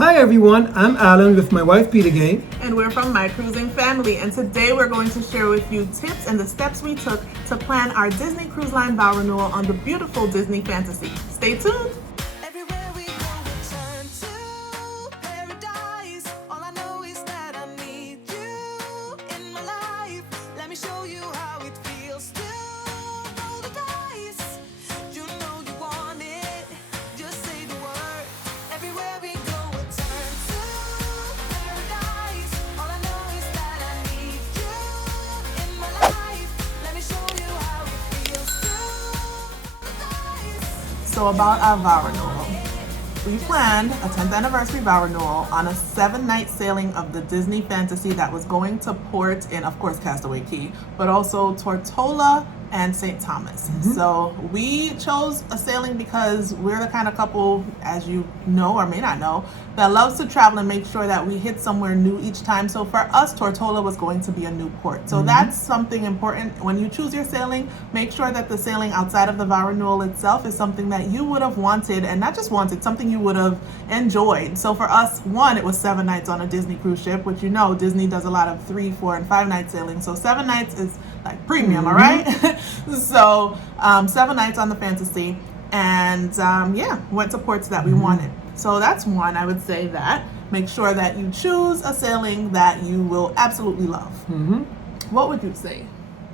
Hi everyone, I'm Allan with my wife Peta-Gaye. And we're from My Cruising Family, and today we're going to share with you tips and the steps we took to plan our Disney Cruise Line vow renewal on the beautiful Disney Fantasy. Stay tuned! So about our vow renewal. We planned a 10th anniversary vow renewal on a 7-night sailing of the Disney Fantasy that was going to port in, of course, Castaway Cay, but also Tortola and St. Thomas. So we chose a sailing because we're the kind of couple, as you know or may not know, that loves to travel and make sure that we hit somewhere new each time. So for us, Tortola was going to be a new port. So that's something important. When you choose your sailing, make sure that the sailing outside of the vow renewal itself is something that you would have wanted, and not just wanted, something you would have enjoyed. So for us, one, it was 7 nights on a Disney cruise ship, which you know Disney does a lot of 3, 4, and 5-night sailings. So 7 nights is like premium, all right? So 7 nights on the Fantasy, and went to ports that we wanted. So that's one. I would say that make sure that you choose a sailing that you will absolutely love. What would you say?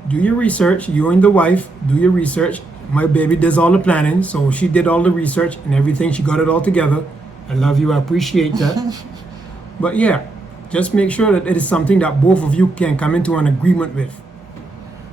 Do your research. You and the wife do your research. My baby does all the planning, so she did all the research and everything. She got it all together. I love you. I appreciate that. But yeah, just make sure that it is something that both of you can come into an agreement with.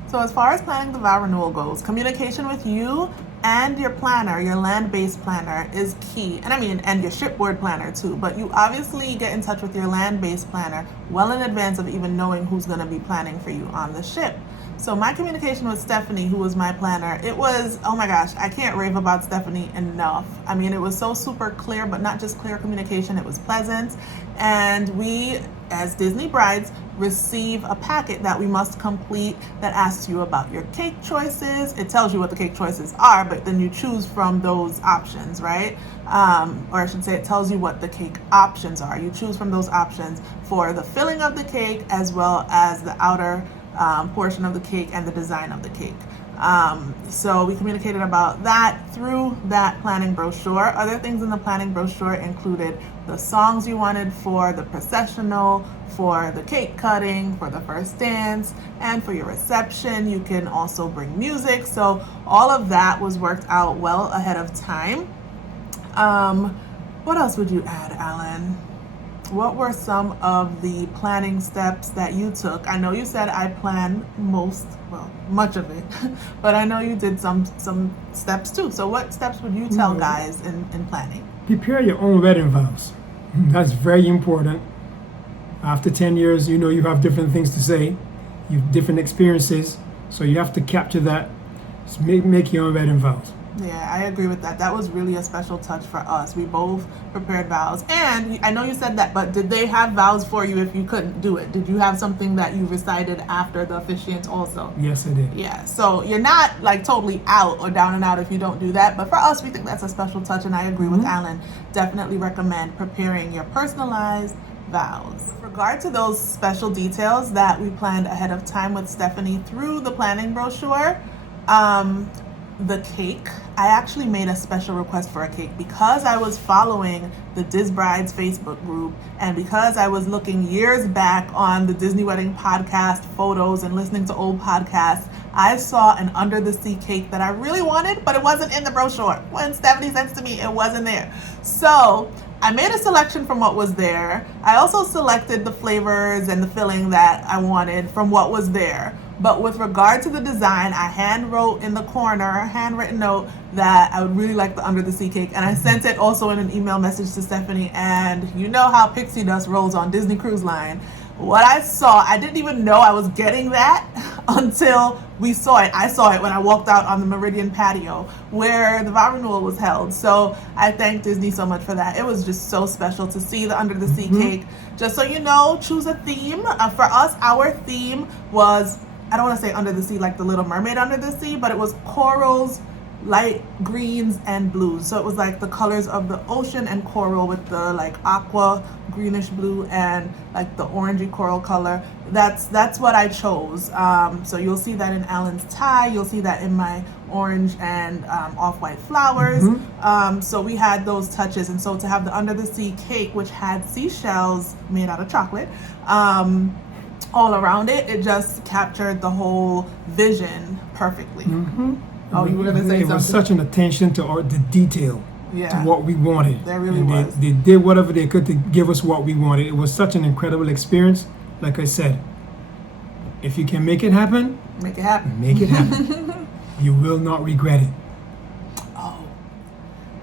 So as far as planning the vow renewal goes, communication with you and your planner, your land-based planner, is key. And your shipboard planner too. But you obviously get in touch with your land-based planner well in advance of even knowing who's going to be planning for you on the ship. So my communication with Stephanie, who was my planner, it was, oh my gosh, I can't rave about Stephanie enough. It was so super clear, but not just clear communication, it was pleasant. And we, as Disney brides, receive a packet that we must complete that asks you about your cake choices. It tells you what the cake choices are, but then you choose from those options, right? Or I should say it tells you what the cake options are. You choose from those options for the filling of the cake as well as the outer portion of the cake and the design of the cake. So we communicated about that through that planning brochure. Other things in the planning brochure included the songs you wanted for the processional, for the cake cutting, for the first dance, and for your reception. You can also bring music. So all of that was worked out well ahead of time. What else would you add, Allan? What were some of the planning steps that you took? I know you said I planned much of it, but I know you did some steps too. So what steps would you tell guys in planning? Prepare your own wedding vows. That's very important. After 10 years, you have different things to say. You have different experiences, so you have to capture that. Just make your own wedding vows. Yeah, I agree with that. That was really a special touch for us. We both prepared vows. And I know you said that, but did they have vows for you if you couldn't do it? Did you have something that you recited after the officiant also? Yes, I did. Yeah, so you're not like totally out or down and out if you don't do that. But for us, we think that's a special touch. And I agree with Allan. Definitely recommend preparing your personalized vows. With regard to those special details that we planned ahead of time with Stephanie through the planning brochure, the cake, I actually made a special request for a cake because I was following the Dis Brides Facebook group, and because I was looking years back on the Disney Wedding podcast photos and listening to old podcasts. I saw an under the sea cake that I really wanted, but it wasn't in the brochure. When Stephanie sent it to me, it wasn't there. So I made a selection from what was there. I also selected the flavors and the filling that I wanted from what was there. But with regard to the design, I hand wrote in the corner, a handwritten note that I would really like the under the sea cake. And I sent it also in an email message to Stephanie. And you know how pixie dust rolls on Disney Cruise Line. What I saw, I didn't even know I was getting that until we saw it. I saw it when I walked out on the Meridian patio where the vow renewal was held. So I thank Disney so much for that. It was just so special to see the under the sea cake. Just so you know, choose a theme. For us, our theme was, I don't want to say under the sea like the Little Mermaid under the sea, but it was corals, light greens and blues. So it was like the colors of the ocean and coral with the like aqua greenish blue and like the orangey coral color. That's what I chose. So you'll see that in Allan's tie. You'll see that in my orange and off-white flowers. So we had those touches. And so to have the under the sea cake, which had seashells made out of chocolate, all around it, it just captured the whole vision perfectly. Oh, you were going to say something? It was such an attention to the detail, to what we wanted. There really was. They did whatever they could to give us what we wanted. It was such an incredible experience. Like I said, if you can make it happen, make it happen. Make it happen. You will not regret it. Oh,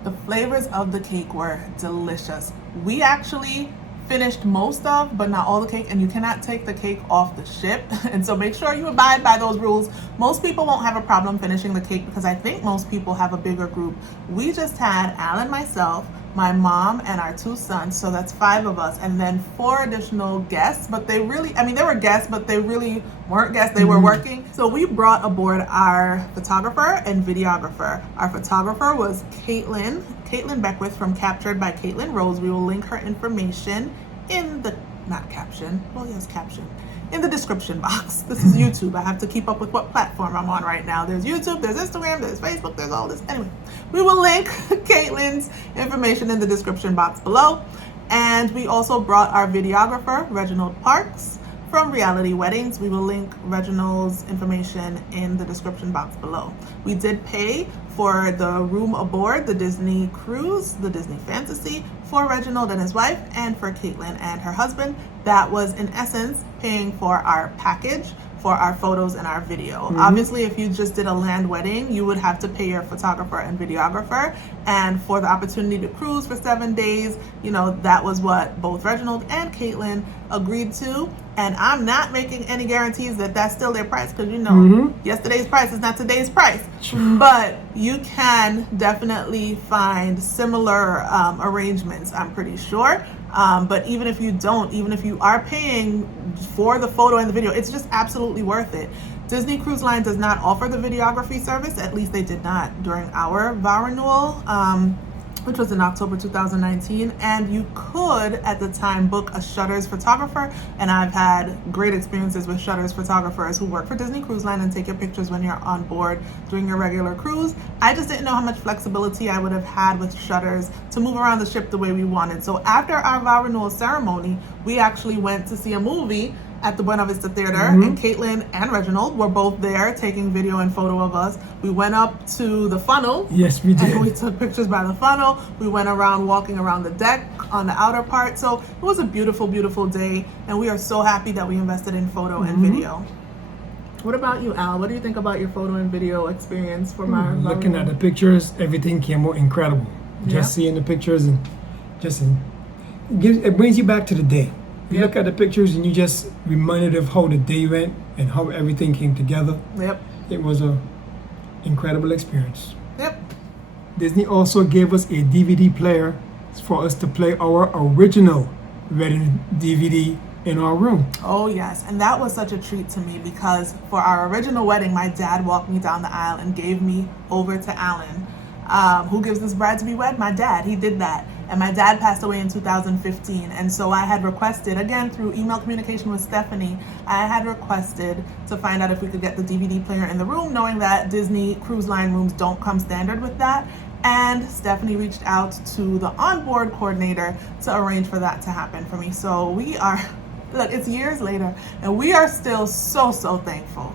the flavors of the cake were delicious. We actually finished most of, but not all the cake, and you cannot take the cake off the ship. And so make sure you abide by those rules. Most people won't have a problem finishing the cake because I think most people have a bigger group. We just had Allan, myself, my mom, and our 2 sons, so that's 5 of us, and then 4 additional guests, but they really, I mean, they were guests, but they really weren't guests, they were working. So we brought aboard our photographer and videographer. Our photographer was Kaitlin Beckwith from Captured by Kaitlin Rose. We will link her information in the, not caption, well yes, caption, in the description box. This is YouTube. I have to keep up with what platform I'm on right now. There's YouTube, there's Instagram, there's Facebook, there's all this. Anyway, we will link Kaitlin's information in the description box below. And we also brought our videographer, Reginald Parks, from Reality Weddings. We will link Reginald's information in the description box below. We did pay for the room aboard the Disney cruise, the Disney Fantasy, for Reginald and his wife, and for Kaitlin and her husband. That was in essence paying for our package for our photos and our video. Obviously, if you just did a land wedding, you would have to pay your photographer and videographer. And for the opportunity to cruise for 7 days, you know, that was what both Reginald and Kaitlin agreed to. And I'm not making any guarantees that that's still their price, because you know, yesterday's price is not today's price. But you can definitely find similar arrangements, I'm pretty sure. But even if you don't, even if you are paying for the photo and the video, it's just absolutely worth it. Disney Cruise Line does not offer the videography service, at least they did not during our Vow Renewal, which was in October 2019. And you could at the time book a Shutters photographer, and I've had great experiences with Shutters photographers who work for Disney Cruise Line and take your pictures when you're on board during your regular cruise. I just didn't know how much flexibility I would have had with Shutters to move around the ship the way we wanted. So after our Vow Renewal ceremony, we actually went to see a movie at the Buena Vista Theater, and Kaitlin and Reginald were both there taking video and photo of us. We went up to the funnel. Yes, we did. And we took pictures by the funnel. We went around walking around the deck on the outer part. So it was a beautiful, beautiful day, and we are so happy that we invested in photo and video. What about you, Al? What do you think about your photo and video experience for my looking at the pictures, everything came out incredible. Just seeing the pictures and just it brings you back to the day. You look at the pictures and you just reminded of how the day went and how everything came together. It was a incredible experience. Disney also gave us a DVD player for us to play our original wedding DVD in our room. Oh yes, and that was such a treat to me because for our original wedding, my dad walked me down the aisle and gave me over to Allan. Who gives this bride to be wed? My dad. He did that. And my dad passed away in 2015. And so I had requested, again, through email communication with Stephanie, I had requested to find out if we could get the DVD player in the room, knowing that Disney Cruise Line rooms don't come standard with that. And Stephanie reached out to the onboard coordinator to arrange for that to happen for me. So we are, look, it's years later, and we are still so, so thankful.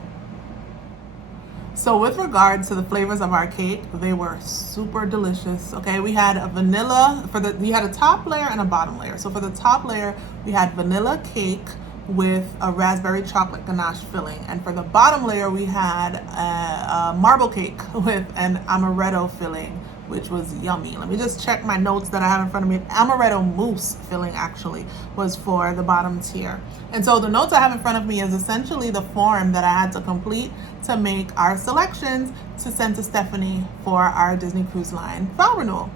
So with regard to the flavors of our cake, they were super delicious. Okay, we had a vanilla, we had a top layer and a bottom layer. So for the top layer, we had vanilla cake with a raspberry chocolate ganache filling. And for the bottom layer, we had a marble cake with an amaretto filling which was yummy. Let me just check my notes that I have in front of me. Amaretto mousse filling actually was for the bottom tier. And so the notes I have in front of me is essentially the form that I had to complete to make our selections to send to Stephanie for our Disney Cruise Line vow renewal.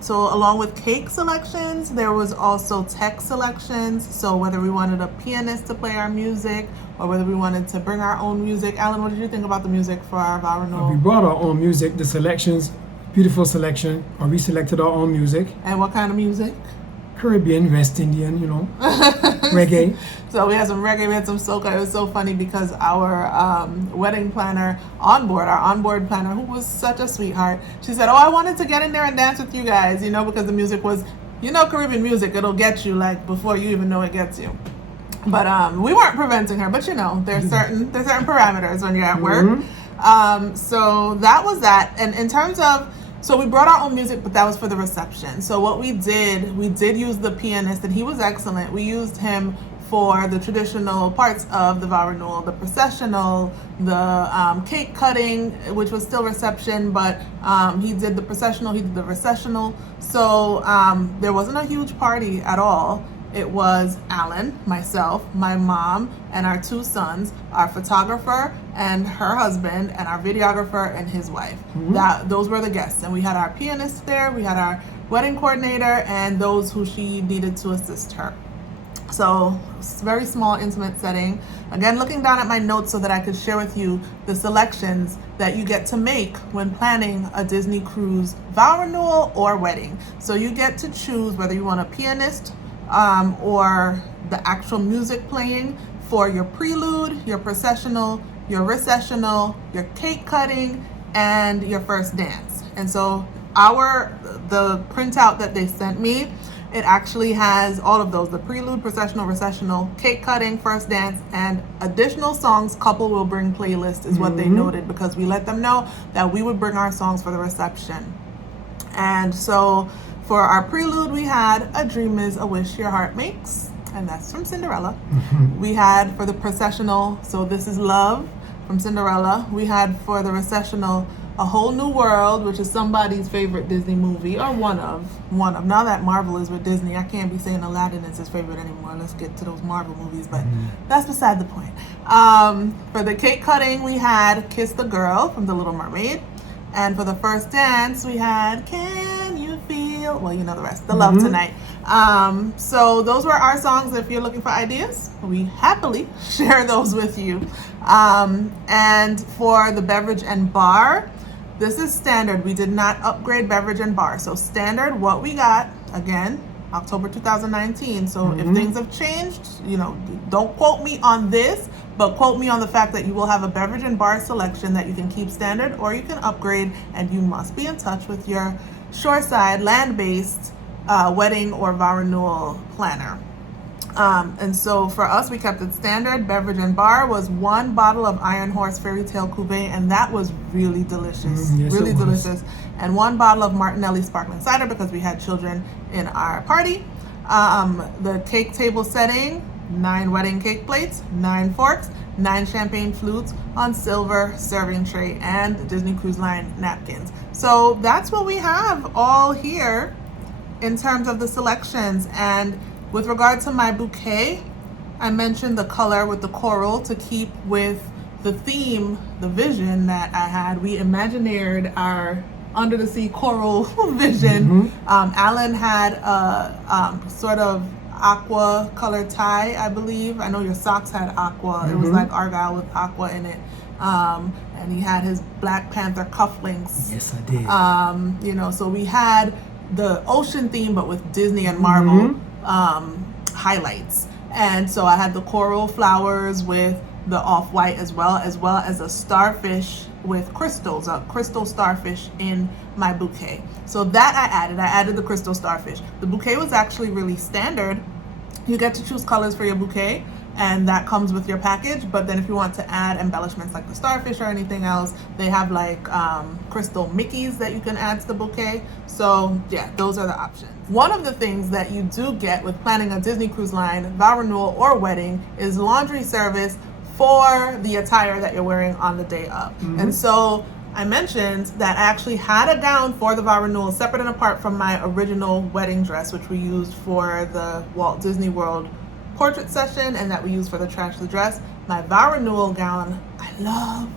So along with cake selections, there was also tech selections. So whether we wanted a pianist to play our music or whether we wanted to bring our own music. Allan, what did you think about the music for our vow renewal? We brought our own music, the selections, beautiful selection, or we selected our own music. And what kind of music? Caribbean, West Indian, reggae. So we had some reggae, we had some soca. It was so funny because our wedding planner our onboard planner, who was such a sweetheart, she said, I wanted to get in there and dance with you guys, because the music was, Caribbean music, it'll get you like before you even know it gets you. But we weren't preventing her, but there's certain parameters when you're at work. So that was that. And in terms of, so we brought our own music, but that was for the reception. So what we did use the pianist, and he was excellent. We used him for the traditional parts of the vow renewal, the processional, the cake cutting, which was still reception, but he did the processional, he did the recessional. So there wasn't a huge party at all. It was Allan, myself, my mom, and our 2 sons, our photographer and her husband, and our videographer and his wife. Those were the guests. And we had our pianist there, we had our wedding coordinator, and those who she needed to assist her. So it's a very small, intimate setting. Again, looking down at my notes so that I could share with you the selections that you get to make when planning a Disney cruise vow renewal or wedding. So you get to choose whether you want a pianist or the actual music playing for your prelude, your processional, your recessional, your cake cutting, and your first dance. And so the printout that they sent me, it actually has all of those: the prelude, processional, recessional, cake cutting, first dance, and additional songs couple will bring playlist is what they noted, because we let them know that we would bring our songs for the reception. And so for our prelude, we had A Dream Is a Wish Your Heart Makes, and that's from Cinderella. We had for the processional, So This Is Love from Cinderella. We had for the recessional, A Whole New World, which is somebody's favorite Disney movie, or one of. Now that Marvel is with Disney, I can't be saying Aladdin is his favorite anymore. Let's get to those Marvel movies, but that's beside the point. For the cake cutting, we had Kiss the Girl from The Little Mermaid. And for the first dance, we had Can You Feel, well, the rest, The Love Tonight. So those were our songs. If you're looking for ideas, we happily share those with you. And for the beverage and bar, this is standard. We did not upgrade beverage and bar. So standard, what we got, again, October 2019. So if things have changed, don't quote me on this, but quote me on the fact that you will have a beverage and bar selection that you can keep standard or you can upgrade, and you must be in touch with your shoreside, land-based wedding or vow renewal planner. And so for us, we kept it standard. Beverage and bar was 1 bottle of Iron Horse Fairy Tale Cuvée, and that was really delicious, yes, really it was. delicious. And 1 bottle of Martinelli Sparkling Cider because we had children in our party. The cake table setting, 9 wedding cake plates, 9 forks, 9 champagne flutes on silver serving tray, and Disney Cruise Line napkins. So that's what we have all here in terms of the selections. And with regard to my bouquet, I mentioned the color with the coral to keep with the theme, the vision that I had. We imagineered our under the sea coral vision. Allan had a sort of aqua color tie, I believe. I know your socks had aqua. It was like argyle with aqua in it. And he had his Black Panther cufflinks. Yes, I did. So we had the ocean theme, but with Disney and Marvel highlights. And so I had the coral flowers with the off-white as well as a starfish with crystals, a crystal starfish in my bouquet. So that I added the crystal starfish. The bouquet was actually really standard. You get to choose colors for your bouquet, and that comes with your package. But then if you want to add embellishments like the starfish or anything else, they have like crystal Mickeys that you can add to the bouquet. So yeah, those are the options. One of the things that you do get with planning a Disney Cruise Line vow renewal or wedding is laundry service for the attire that you're wearing on the day of. And so I mentioned that I actually had a gown for the Vow Renewal separate and apart from my original wedding dress, which we used for the Walt Disney World portrait session and that we used for the Trash the Dress. My Vow Renewal gown, I love.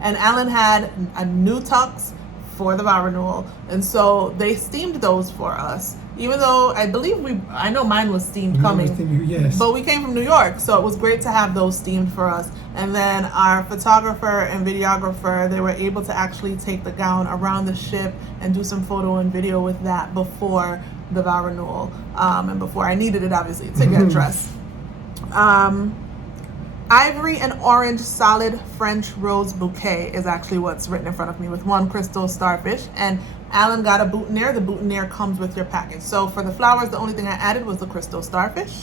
And Allan had a new tux for the Vow Renewal, and so they steamed those for us. Even though I know mine was steamed coming, yes. But we came from New York, so it was great to have those steamed for us. And then our photographer and videographer, they were able to actually take the gown around the ship and do some photo and video with that before the Vow Renewal, and before I needed it, obviously, to get dressed. Ivory and orange solid French rose bouquet is actually what's written in front of me, with one crystal starfish. And Allan got a boutonniere. The boutonniere comes with your package. So for the flowers, the only thing I added was the crystal starfish.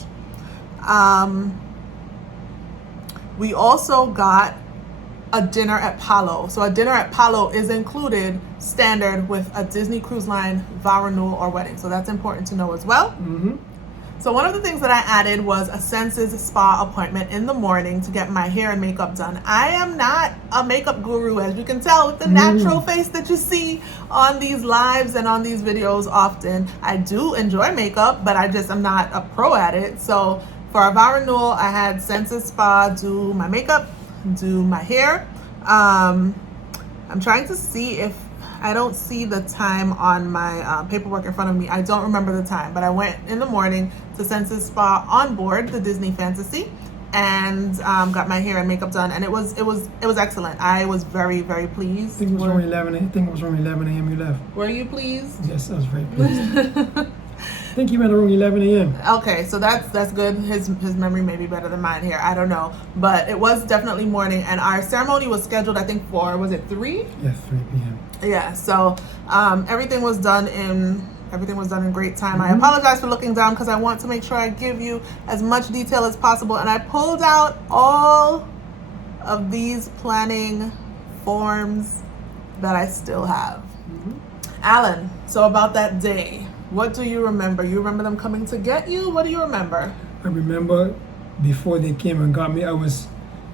We also got a dinner at Palo. So a dinner at Palo is included standard with a Disney Cruise Line Vow Renewal or wedding. So that's important to know as well. Mm-hmm. So one of the things that I added was a Senses spa appointment in the morning to get my hair and makeup done. I am not a makeup guru, as you can tell with the natural face that you see on these lives and on these videos often. I do enjoy makeup, but I'm not a pro at it. So for our Vow Renewal, I had Senses Spa do my makeup, do my hair. I'm trying to see if I don't see the time on my paperwork in front of me. I don't remember the time, but I went in the morning to Senses Spa on board the Disney Fantasy and got my hair and makeup done, and it was excellent. I was very, very pleased. I think it was around 11 a.m. you left. Were you pleased? Yes, I was very pleased. I think you went around 11 a.m. Okay, so that's good. His memory may be better than mine here. I don't know, but it was definitely morning, and our ceremony was scheduled, I think, for, was it 3? Yeah, 3 p.m. Yeah, so everything was done in great time. I apologize for looking down because I want to make sure I give you as much detail as possible, and I pulled out all of these planning forms that I still have. Allan, so about that day, what do you remember? You remember them coming to get you? What do you remember? I remember before they came and got me, I was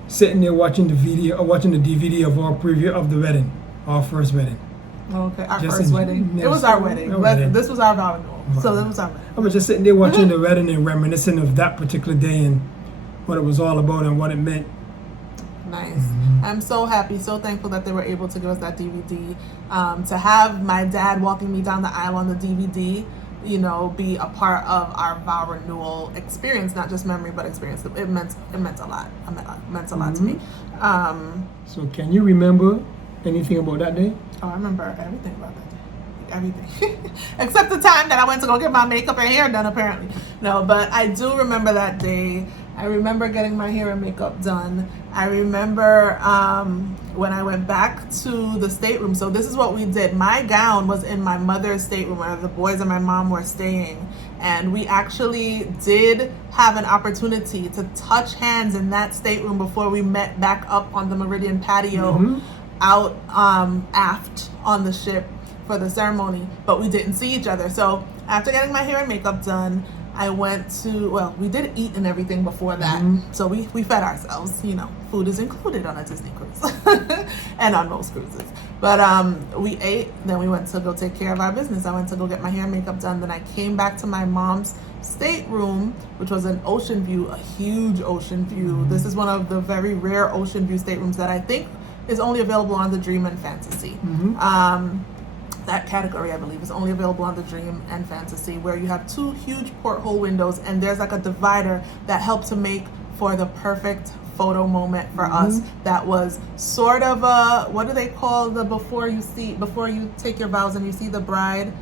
sitting there watching the DVD of our preview of the wedding, our first wedding. Okay, our first wedding. Yes, it was our wedding. This was our Vow Renewal. So that was our wedding. I was just sitting there watching the wedding and reminiscing of that particular day and what it was all about and what it meant. Nice. I'm so happy, so thankful that they were able to give us that DVD. To have my dad walking me down the aisle on the DVD, you know, be a part of our Vow Renewal experience, not just memory, but experience. It meant a lot. It meant a lot to me. So can you remember anything about that day? Oh, I remember everything about that day. Everything. Except the time that I went to go get my makeup and hair done, apparently. No, but I do remember that day. I remember getting my hair and makeup done. I remember when I went back to the stateroom. So this is what we did. My gown was in my mother's stateroom where the boys and my mom were staying. And we actually did have an opportunity to touch hands in that stateroom before we met back up on the Meridian patio out aft on the ship for the ceremony. But we didn't see each other. So after getting my hair and makeup done, I went to, well, we did eat and everything before that. So we fed ourselves, you know, food is included on a Disney cruise and on most cruises. But we ate, then we went to go take care of our business. I went to go get my hair and makeup done. Then I came back to my mom's stateroom, which was an ocean view, a huge ocean view. This is one of the very rare ocean view staterooms that I think is only available on the Dream and Fantasy. That category, I believe, is only available on the Dream and Fantasy, where you have 2 huge porthole windows and there's like a divider that helped to make for the perfect photo moment for us. That was sort of a, what do they call the before you take your vows and you see the bride?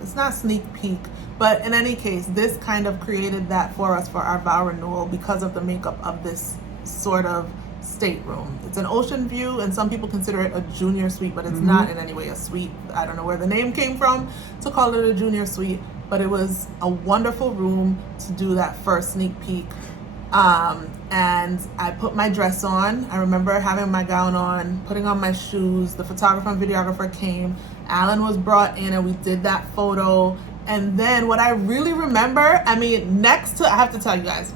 It's not sneak peek, but in any case, this kind of created that for us for our Vow Renewal because of the makeup of this sort of stateroom. It's an ocean view, and some people consider it a junior suite, but it's not in any way a suite. I don't know where the name came from to call it a junior suite, but it was a wonderful room to do that first sneak peek. And I put my dress on. I remember having my gown on, putting on my shoes. The photographer and videographer came. Allan was brought in and we did that photo. And then what I really remember, I mean, next to, I have to tell you guys,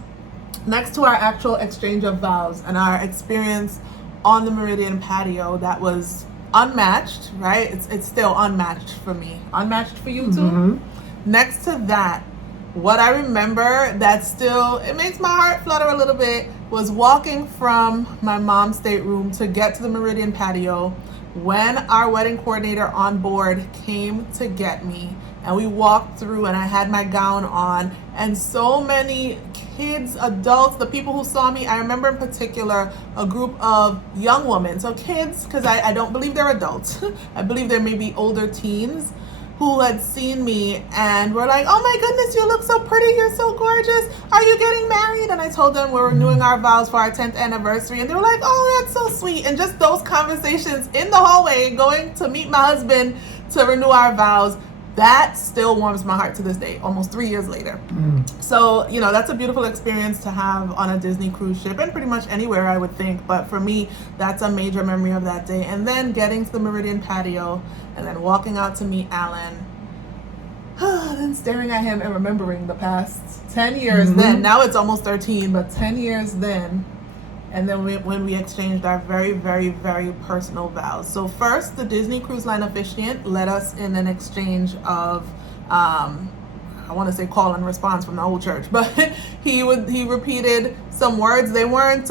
next to our actual exchange of vows and our experience on the Meridian patio that was unmatched, right? It's still unmatched for me. Unmatched for you too? Mm-hmm. Next to that, what I remember that still, it makes my heart flutter a little bit, was walking from my mom's stateroom to get to the Meridian patio when our wedding coordinator on board came to get me. And we walked through and I had my gown on, and so many kids, adults, the people who saw me, I remember in particular a group of young women, so kids, because I don't believe they're adults, I believe they're maybe older teens, who had seen me and were like, oh my goodness, you look so pretty, you're so gorgeous, are you getting married? And I told them we're renewing our vows for our 10th anniversary, and they were like, oh, that's so sweet. And just those conversations in the hallway, going to meet my husband to renew our vows, that still warms my heart to this day, almost 3 years later. So, you know, that's a beautiful experience to have on a Disney cruise ship, and pretty much anywhere, I would think. But for me, that's a major memory of that day. And then getting to the Meridian patio and then walking out to meet Allan, then staring at him and remembering the past 10 years then. Now it's almost 13, but 10 years then. And then when we exchanged our very, very, very personal vows. So first, the Disney Cruise Line officiant led us in an exchange of, I want to say call and response from the old church, but he repeated some words. They weren't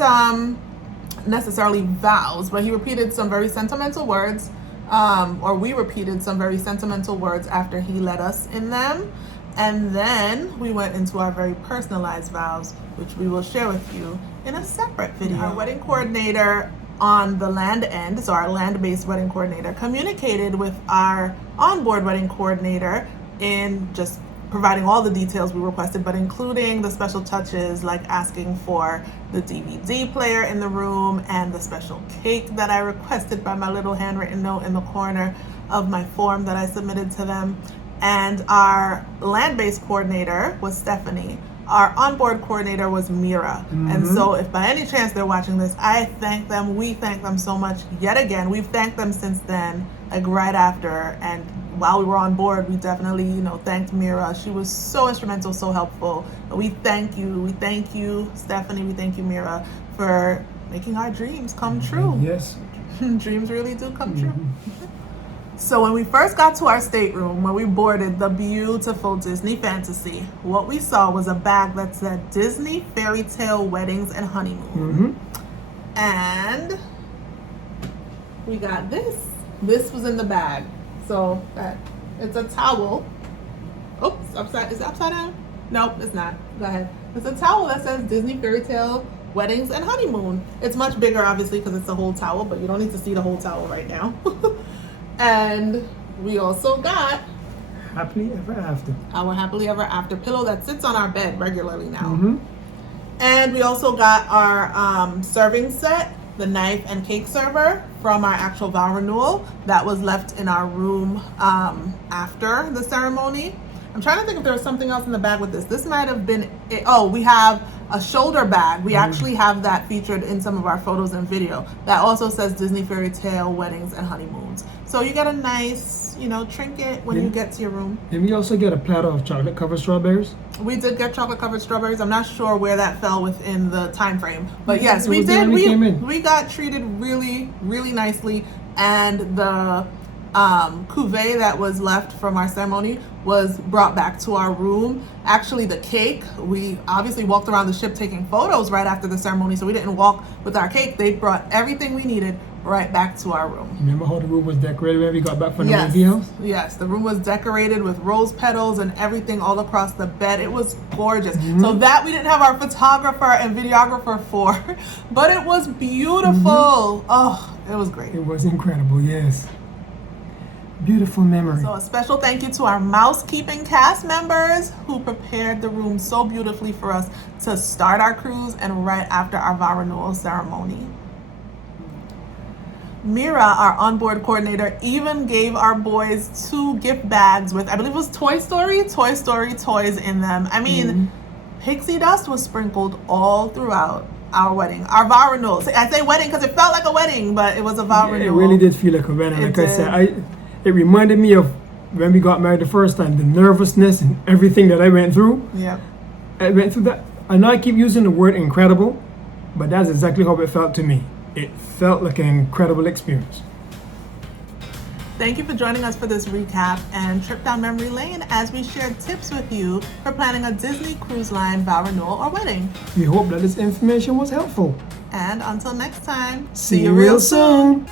necessarily vows, but he repeated some very sentimental words, or we repeated some very sentimental words after he led us in them. And then we went into our very personalized vows, which we will share with you in a separate video. Our wedding coordinator on the land end, so our land-based wedding coordinator, communicated with our onboard wedding coordinator in just providing all the details we requested, but including the special touches like asking for the DVD player in the room and the special cake that I requested by my little handwritten note in the corner of my form that I submitted to them. And our land-based coordinator was Stephanie. Our onboard coordinator was Mira. And so if by any chance they're watching this, I thank them. We thank them so much yet again. We've thanked them since then, like right after. And while we were on board, we definitely, you know, thanked Mira. She was so instrumental, so helpful. We thank you. We thank you, Stephanie. We thank you, Mira, for making our dreams come true. Yes. Dreams really do come true. So when we first got to our stateroom, when we boarded the beautiful Disney Fantasy, what we saw was a bag that said Disney Fairy Tale Weddings and Honeymoon. And we got this. This was in the bag. So it's a towel. Oops, is it upside down? Nope, it's not. Go ahead. It's a towel that says Disney Fairy Tale Weddings and Honeymoon. It's much bigger, obviously, because it's a whole towel, but you don't need to see the whole towel right now. And we also got Happily Ever After. Our Happily Ever After pillow that sits on our bed regularly now. And we also got our serving set, the knife and cake server from our actual vow renewal that was left in our room after the ceremony. I'm trying to think if there was something else in the bag with this. This might have been it. Oh, we have a shoulder bag. We actually have that featured in some of our photos and video. That also says Disney Fairy Tale Weddings and Honeymoons. So you get a nice, you know, trinket when you get to your room. And we also get a platter of chocolate covered strawberries. We did get chocolate covered strawberries. I'm not sure where that fell within the time frame, but yes, we was there did. when it came in. We got treated really, really nicely, and the cuvee that was left from our ceremony was brought back to our room. Actually, the cake, we obviously walked around the ship taking photos right after the ceremony, so we didn't walk with our cake. They brought everything we needed right back to our room. Remember how the room was decorated when we got back from the movie house? Yes, the room was decorated with rose petals and everything all across the bed. It was gorgeous. So that we didn't have our photographer and videographer for, but it was beautiful. Oh, it was great. It was incredible, yes. Beautiful memory. So a special thank you to our mousekeeping cast members who prepared the room so beautifully for us to start our cruise and right after our vow renewal ceremony. Mira, our onboard coordinator, even gave our boys 2 gift bags with, I believe it was Toy Story toys in them. I mean, pixie dust was sprinkled all throughout our wedding, our vow renewal. I say wedding because it felt like a wedding, but it was a vow renewal. It really did feel like a wedding. Like I said, it reminded me of when we got married the first time, the nervousness and everything that I went through. Yeah. I went through that. I know I keep using the word incredible, but that's exactly how it felt to me. it felt like an incredible experience. Thank you for joining us for this recap and trip down memory lane as we shared tips with you for planning a Disney Cruise Line vow renewal or wedding. We hope that this information was helpful. And until next time, See you real soon.